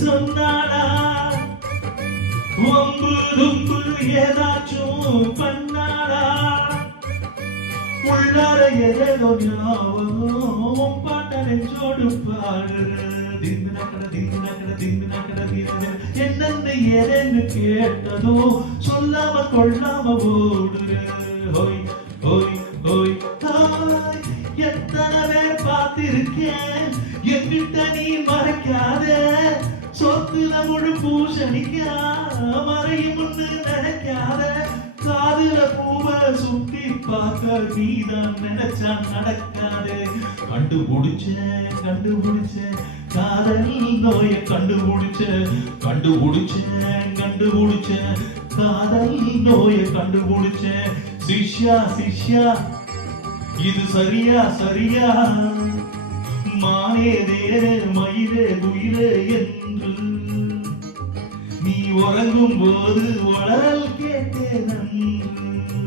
சொன்னாடா ஒம்பு தும்பு ஏதாச்சும் பண்ணாடா உள்ளார ஏதோ ஞாபகம் பாட்ட நெஞ்சோடு பாடுற திந்து நக்கட திந்து நக்கட திந்து நக்கட. ஏதேன்னு கேட்டதோ சொல்லாம கொள்ளாம ஓடுற ஹோய் ஹோய் ஹோய். தாய் எத்தனை பேர் பார்த்திருக்கேன்? என்கிட்ட நீ மறைக்க சொத்துல மறையும் நினைக்காத காதுல பூவ சுத்தி பார்க்க நீதான் நினைச்சா நடக்காது கண்டுபிடிச்சேன் கண்டுபிடிச்சேன் காதல் நோய கண்டுபிடிச்சேன் கண்டுபிடிச்சேன் கண்டுபிடிச்சேன் காதல் நோய கண்டுபிடிச்சேன் சிஷ்யா சிஷ்யா இது சரியா சரியா மானே தேரே மயிலே குயிலே என்று நீ உறங்கும் போது வளரல்